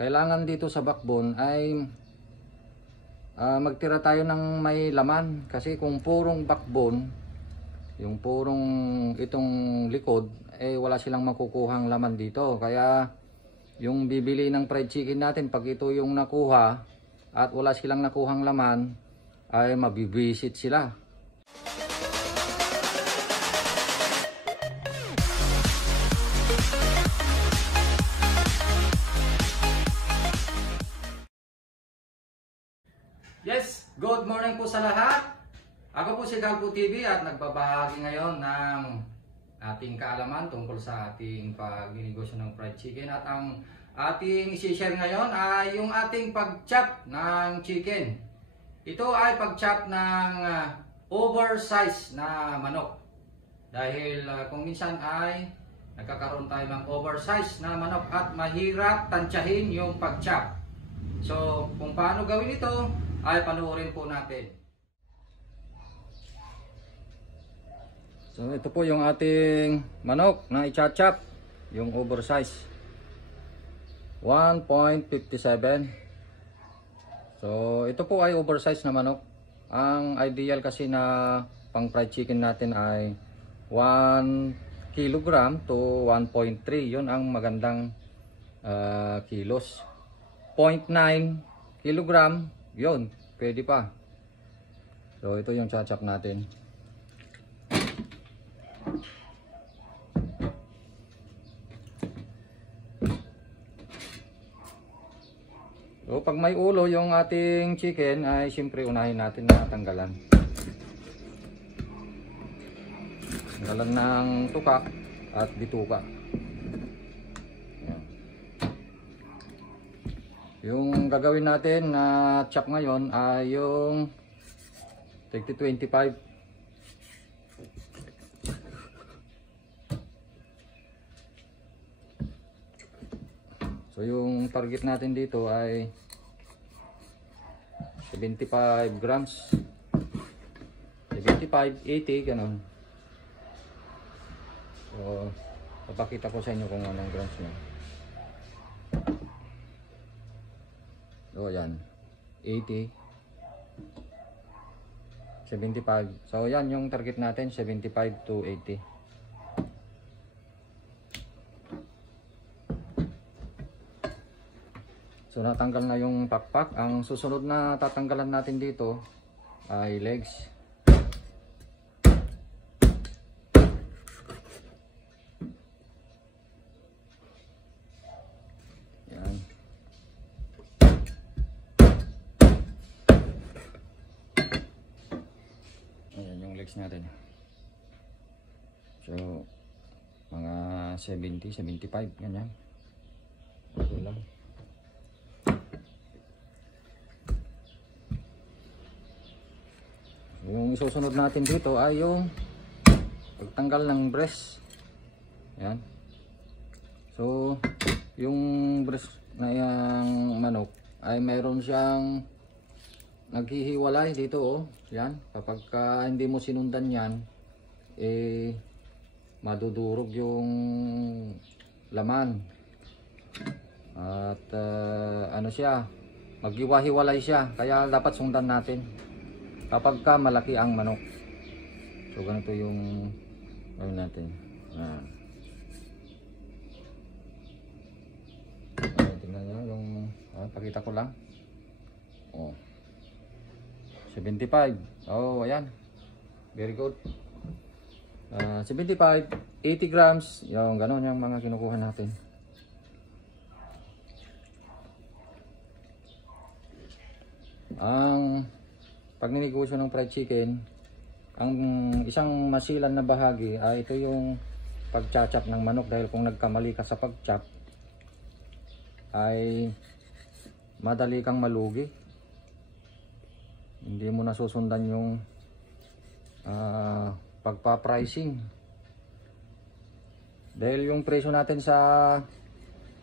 kailangan dito sa backbone ay magtira tayo ng may laman. Kasi kung purong backbone, yung purong itong likod, wala silang makukuhang laman dito. Kaya yung bibili ng fried chicken natin, pag ito yung nakuha at wala silang nakuhang laman, ay mabibisit sila. Yes, good morning po sa lahat. Ako po si Galpo TV at nagbabahagi ngayon ng ating kaalaman tungkol sa ating pagninegosyo ng fried chicken. At ang ating isi-share ngayon ay yung ating pag-chop ng chicken. Ito ay pag-chop ng oversize na manok. Dahil kung minsan ay nagkakaroon tayo ng oversize na manok at mahirap tansyahin yung pag-chop. So, kung paano gawin ito, ay panoorin po natin. So ito po yung ating manok na i-chop, yung oversize 1.57. So ito po ay oversize na manok. Ang ideal kasi na pang fried chicken natin ay 1 kilogram to 1.3. Yun ang magandang kilos. 0.9 kilogram, yun, pwede pa. So ito yung chachap natin. So pag may ulo yung ating chicken ay siyempre unahin natin na tanggalan. Tanggalan ng tuka at bituka. Yung gagawin natin na chop ngayon ay yung 30-25. So yung target natin dito ay 75 grams. 75, 80, ganun. So papakita ko sa inyo kung anong grams nyo. So yan, 80, 75. So yan yung target natin, 75 to 80. So natanggal na yung pakpak. Ang susunod na tatanggalan natin dito ay legs. Legs natin. So mga 70, 75 ganyan. Ito lang. Yung susunod natin dito ay yung pagtanggal ng breast. Yan. So yung breast na yung manok ay mayroon siyang naghihiwalay dito, oh. Yan, kapag hindi mo sinundan yan, madudurog yung laman. At ano siya, maghiwa-hiwalay siya. Kaya dapat sundan natin kapag malaki ang manok. So ganito yung gawin natin. Tingnan nyo yung pakita ko lang. Oh, 75. Oh, ayan. Very good. 75, 80 grams. Yung gano'n yung mga kinukuha natin. Ang pagninegosyo ng fried chicken, ang isang masilan na bahagi ay ito yung pagchachap ng manok. Dahil kung nagkamali ka sa pagchap, ay madali kang malugi. Hindi mo nasusundan yung pagpa-pricing. Dahil yung presyo natin sa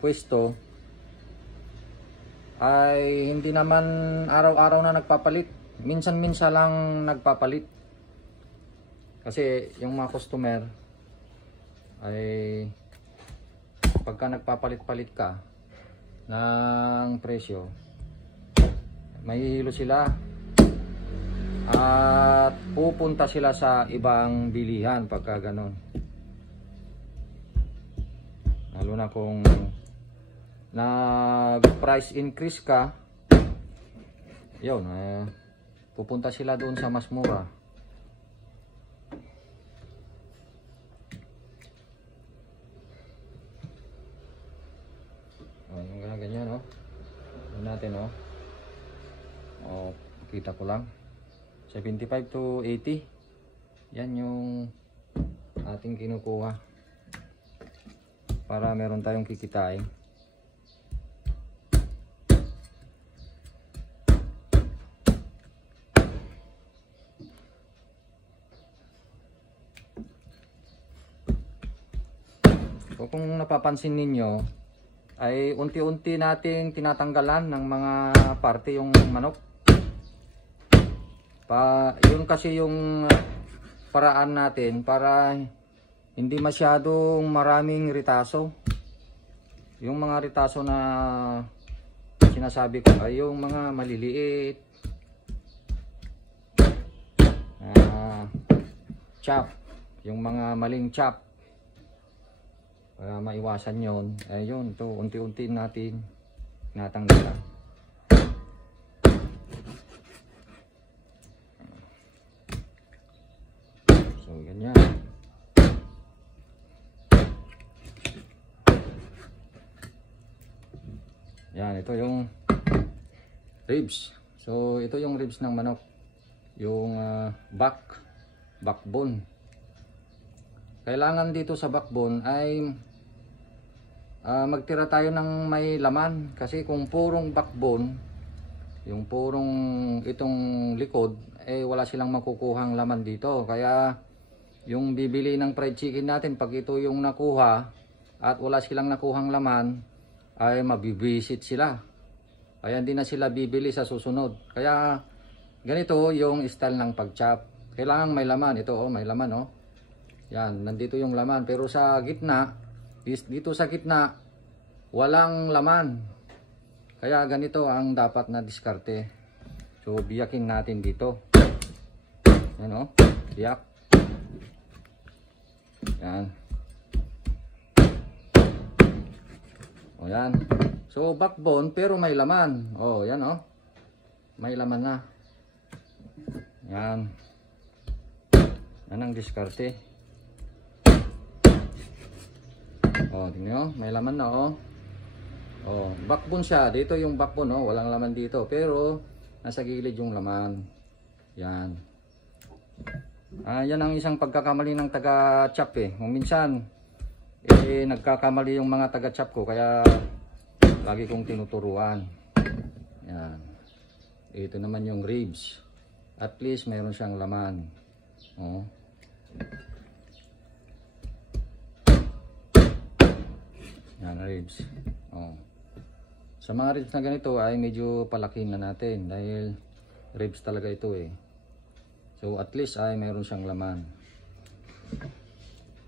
pwesto ay hindi naman araw-araw na nagpapalit. Minsan-minsan lang nagpapalit. Kasi yung mga customer ay pagka nagpapalit-palit ka, ng presyo, mahihilo sila at pupunta sila sa ibang bilihan pagka ganon. Lalo na kung nag price increase ka, yun, pupunta sila doon sa mas mura. Yung ganyan, no? Yun natin, no? Kita ko lang 75 to 80. Yan yung ating kinukuha para meron tayong kikitain. So kung napapansin ninyo ay unti-unti nating tinatanggalan ng mga parte yung manok. Yun kasi yung paraan natin para hindi masyadong maraming ritaso. Yung mga ritaso na sinasabi ko ay yung mga maliliit, chop, yung mga maling chop. Para maiwasan yon, ay yun, ito unti-unti natin natanggalan. So ganyan. Yan, ito yung ribs. So ito yung ribs ng manok, yung backbone. Kailangan dito sa backbone ay magtira tayo ng may laman, kasi kung purong backbone, yung purong itong likod, wala silang makukuhang laman dito. Kaya yung bibili ng fried chicken natin, pag ito yung nakuha at wala silang nakuhang laman, ay mabibisit sila. Kaya hindi na sila bibili sa susunod. Kaya ganito yung style ng pag-chop. Kailangan may laman. Ito, may laman, yan, nandito yung laman. Pero sa gitna, dito sa gitna, walang laman. Kaya ganito ang dapat na diskarte. So biyakin natin dito. Yan, biyak. Yan. Yan. So backbone pero may laman. Yan, may laman na. Yan. Yan ang diskarte. Tingnan nyo, may laman na, backbone siya. Dito yung backbone, walang laman dito. Pero nasa gilid yung laman. Yan. Yan ang isang pagkakamali ng taga-chop Kung minsan nagkakamali yung mga taga-chop ko, kaya lagi kong tinuturuan. Yan. Ito naman yung ribs. At least mayroon siyang laman. Yan, ribs. Sa mga ribs na ganito ay medyo palaki na natin dahil ribs talaga ito So at least ay mayroon siyang laman.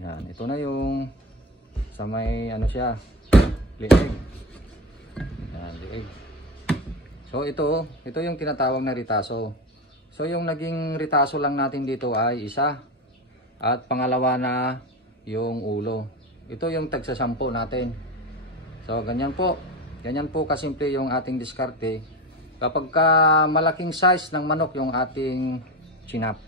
Yan, ito na yung sa may siya, liig. Yan, liig. So ito yung tinatawag na ritaso. So yung naging ritaso lang natin dito ay isa. At pangalawa na yung ulo. Ito yung tagsasampo natin. So ganyan po. Ganyan po kasimple yung ating diskarte. Kapag malaking size ng manok yung ating chinap.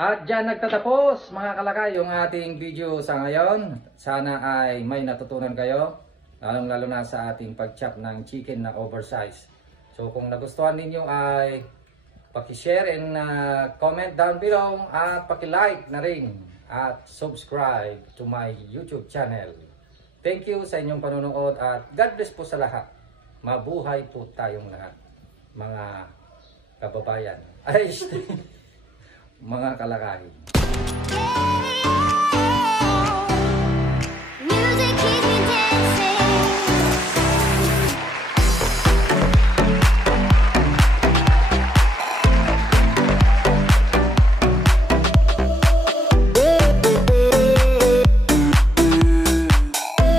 At dyan nagtatapos mga kalakay yung ating video sa ngayon. Sana ay may natutunan kayo, lalong-lalo na sa ating pag-chop ng chicken na oversize. So kung nagustuhan ninyo ay paki-share and comment down below at paki-like na rin at subscribe to my YouTube channel. Thank you sa inyong panonood at God bless po sa lahat. Mabuhay po tayong lahat, mga kababayan. Ay, mga kalakay. Music is